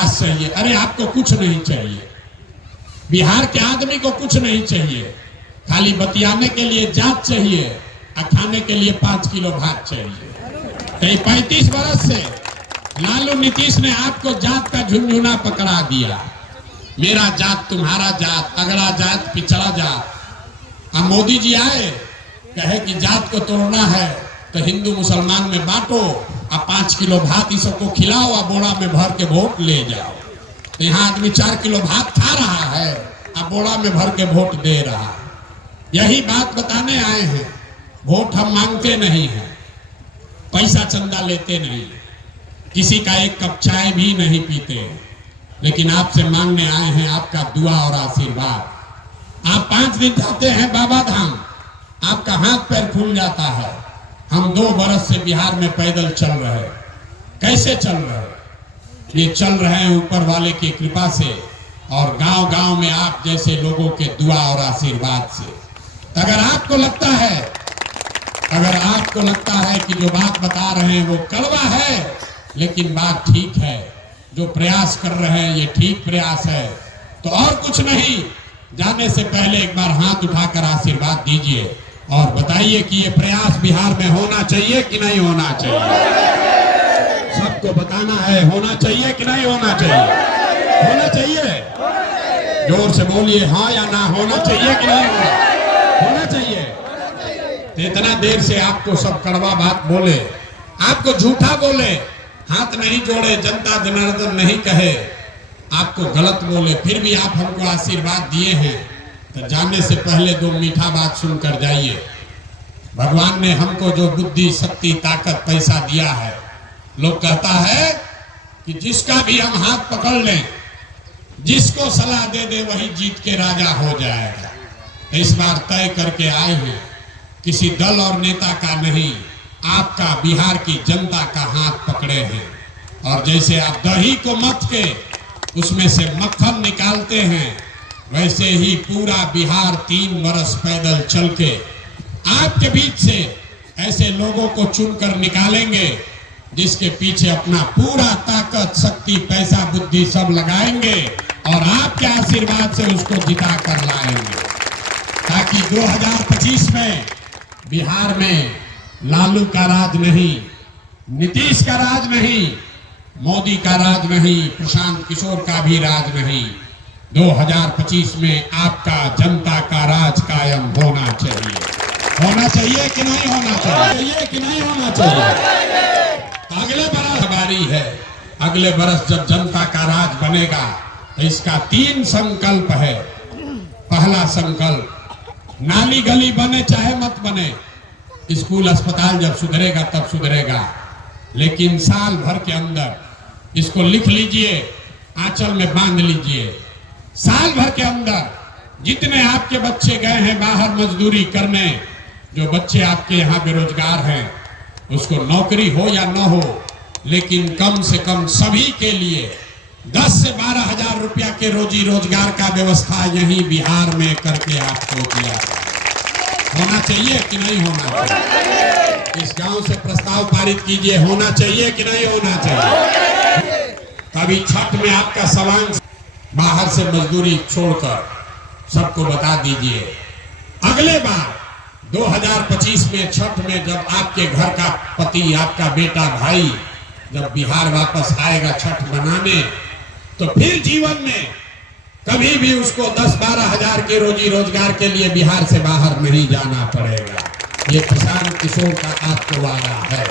विकास चाहिए। अरे आपको कुछ नहीं चाहिए, बिहार के आदमी को कुछ नहीं चाहिए, खाली बतियाने के लिए जात चाहिए और खाने के लिए 5 किलो भात चाहिए। कई 35 वर्ष से लालू नीतीश ने आपको जात का झुनझुना पकड़ा दिया, मेरा जात तुम्हारा जात, अगला जात पिछड़ा जात। अब मोदी जी आए, कहे कि जात को तोड़ना है तो हिंदू मुसलमान में बांटो और 5 किलो भात इस सबको खिलाओ और बोरा में भर के वोट ले जाओ। तो यहाँ आदमी 4 किलो भात खा रहा है और बोरा में भर के वोट दे रहा है। यही बात बताने आए हैं। वोट हम मांगते नहीं हैं, पैसा चंदा लेते नहीं, किसी का एक कप चाय भी नहीं पीते, लेकिन आपसे मांगने आए हैं आपका दुआ और आशीर्वाद। आप 5 दिन जाते हैं बाबा धाम, आपका हाथ पैर फूल जाता है। हम 2 बरस से बिहार में पैदल चल रहे हैं। कैसे चल रहे हैं? ये चल रहे हैं ऊपर वाले की कृपा से और गांव-गांव में आप जैसे लोगों के दुआ और आशीर्वाद से। अगर आपको लगता है कि जो बात बता रहे हैं वो कड़वा है, लेकिन बात ठीक है, जो प्रयास कर रहे हैं ये ठीक प्रयास है, तो और कुछ नहीं, जाने से पहले एक बार हाथ उठाकर आशीर्वाद दीजिए और बताइए कि ये प्रयास बिहार में होना चाहिए कि नहीं होना चाहिए। सबको बताना है, होना चाहिए कि नहीं होना चाहिए। होना चाहिए, जोर से बोलिए, हाँ या ना, होना चाहिए कि नहीं होना चाहिए। तो इतना देर से आपको सब कड़वा बात बोले, आपको झूठा बोले, हाथ नहीं जोड़े, जनता जनार्दन नहीं कहे, आपको गलत बोले, फिर भी आप हमको आशीर्वाद दिए हैं, तो जाने से पहले 2 मीठा बात सुनकर जाइए। भगवान ने हमको जो बुद्धि, शक्ति, ताकत, पैसा दिया है, लोग कहता है कि जिसका भी हम हाथ पकड़ लें, जिसको सलाह दे दे वही जीत के राजा हो जाएगा। इस बार तय करके आए हैं, किसी दल और नेता का नहीं, आपका बिहार की जनता का हाथ पकड़े हैं। और जैसे आप दही को मथ के उसमें से मक्खन निकालते हैं, वैसे ही पूरा बिहार 3 बरस पैदल चल के आपके बीच से ऐसे लोगों को चुनकर निकालेंगे जिसके पीछे अपना पूरा ताकत, शक्ति, पैसा, बुद्धि सब लगाएंगे और आपके आशीर्वाद से उसको जिता कर लाएंगे, ताकि 2025 में बिहार में लालू का राज नहीं, नीतीश का राज नहीं, मोदी का राज नहीं, प्रशांत किशोर का भी राज नहीं, 2025 में आपका जनता का राज कायम होना चाहिए। होना चाहिए कि नहीं होना चाहिए? कि नहीं होना चाहिए? अगले बरस बारी है, अगले बरस जब जनता का राज बनेगा तो इसका 3 संकल्प है। पहला संकल्प, नाली गली बने चाहे मत बने, स्कूल अस्पताल जब सुधरेगा तब सुधरेगा, लेकिन साल भर के अंदर इसको लिख लीजिए, आंचल में बांध लीजिए, साल भर के अंदर जितने आपके बच्चे गए हैं बाहर मजदूरी करने, जो बच्चे आपके यहाँ बेरोजगार हैं, उसको नौकरी हो या न हो, लेकिन कम से कम सभी के लिए 10 से 12 हजार रुपया के रोजी रोजगार का व्यवस्था यहीं बिहार में करके आपको किया। होना चाहिए कि नहीं होना चाहिए? इस गांव से प्रस्ताव पारित कीजिए, होना चाहिए कि नहीं होना चाहिए? तभी छठ में आपका सवांग बाहर से मजदूरी छोड़कर सबको बता दीजिए। अगले बार 2025 में छठ में जब आपके घर का पति, आपका बेटा, भाई जब बिहार वापस आएगा छठ मनाने, तो फिर जीवन में कभी भी उसको 10-12 हजार के रोजी रोजगार के लिए बिहार से बाहर नहीं जाना पड़ेगा। ये प्रशांत किशोर का आपको वादा है।